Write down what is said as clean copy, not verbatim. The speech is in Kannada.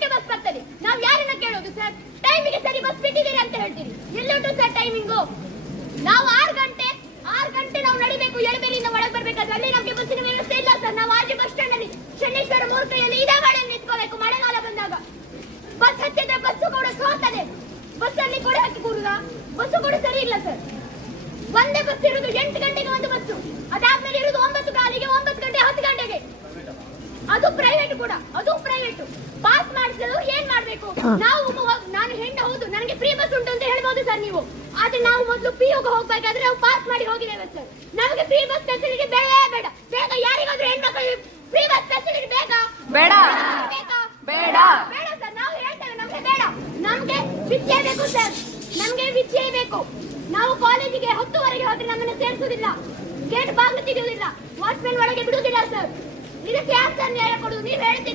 ಗಂಟೆಗೆ ಬಸ್ ಬರ್ತದೆ. ನಾವು ಯಾರನ್ನ ಕೇಳೋದು ಸರ್? ಟೈಮಿಗೆ ಸರಿ ಬಸ್ ಬಿಟ್ಟಿದ್ದೀರಿ ಅಂತ ಹೇಳ್ತೀರಿ. ಎಲ್ಲುಂಟು ಸರ್ ಟೈಮಿಂಗು? ನಾವು 6 ಗಂಟೆ ನಾವು ನಡಿಬೇಕು. ಎಳಬೇರಿಯಿಂದ ಒಳಗೆ ಬರ್ಬೇಕಾದ್ರೆ ಅಲ್ಲಿ ನಮ್ಗೆ ಬಸ್ಸಿನ ವ್ಯವಸ್ಥೆ ಇಲ್ಲ ಸರ್. ನಾವು ಆಜೆ ಬಸ್ ಸ್ಟ್ಯಾಂಡ್ ಅಲ್ಲಿ ಶನೇಶ್ವರ ಮೂರ್ತಿಯಲ್ಲಿ ಇದೇ ಗಾಡಿಯಲ್ಲಿ ನಿಂತ್ಕೋಬೇಕು. ಮಳೆಗಾಲ ಬಂದಾಗ ಬಸ್ ಹತ್ತಿದ್ರೆ ಬಸ್ಸು ಕೂಡ ಸೋತದೆ. ಬಸ್ ಅಲ್ಲಿ ಕೊಡೆ ಹಾಕಿ ಕೂರುದ? ಬಸ್ಸು ಕೂಡ ಸರಿ ಇಲ್ಲ ಸರ್. ಒಂದೇ ಬಸ್ ಇರುವುದು 8 ಗಂಟೆಗೆ ಒಂದು ಬಸ್ಸು, ಅದಾದ್ಮೇಲೆ ಇರುವುದು 9 ಕಾಲಿಗೆ, 9 ಗಂಟೆ 10 ಗಂಟೆಗೆ. ಅದು ಪ್ರೈವೇಟ್ ಕೂಡ, ಅದು ಪ್ರೈವೇಟ್. ಪಾಸ್ ಮಾಡಿಸಲು ಏನ್ ಮಾಡ್ಬೇಕು ನಾವು? ನಾನು ಹೆಣ್ಣು ಹೌದು, ನನಗೆ ಫ್ರೀ ಬಸ್ ಉಂಟು ಅಂತ ಹೇಳ್ಬೋದು ಸರ್ ನೀವು. ಆದ್ರೆ ನಾವು ಮೊದಲು ಪಿಯುಗೆ ಹೋಗ್ಬೇಕಾದ್ರೆ ನಾವು ಪಾಸ್ ಮಾಡಿ ಹೋಗಿದ್ದೇವೆ ಸರ್. ನಮಗೆ ಫ್ರೀ ಬಸ್ ಫೆಸಿಲಿಟಿ ಬೇಡವೇ ಬೇಡ. ಬೇಗ ಯಾರಿಗಾದ್ರೂ ಹೆಣ್ಮಕ್ಳಿಗೆ ಫ್ರೀ ಬಸ್ ಫೆಸಿಲಿಟಿ ಬೇಕಾ? ಬೇಡ ಬೇಡ ಬೇಡ ಸರ್. ನಾವು ಹೇಳ್ತೇವೆ ನಮ್ಗೆ ಬೇಡ. ನಮ್ಗೆ ವಿದ್ಯೆ ಬೇಕು ಸರ್, ನಮ್ಗೆ ವಿದ್ಯೆ ಬೇಕು. ನಾವು ಕಾಲೇಜಿಗೆ 10ವರೆಗೆ ಹೋದ್ರೆ ನಮ್ಮನ್ನು ಸೇರಿಸುವುದಿಲ್ಲ, ಗೇಟ್ ಬಾಗಿಲು ತೆಗೆಯುವುದಿಲ್ಲ, ವಾಚ್ಮೆನ್ ಒಳಗೆ ಬಿಡುವುದಿಲ್ಲ ಸರ್. ಇದಕ್ಕೆ ಯಾರು ಸರ್ ನ್ಯಾಯ ಕೊಡುದು? ನೀವು ಹೇಳ್ತೀರಿ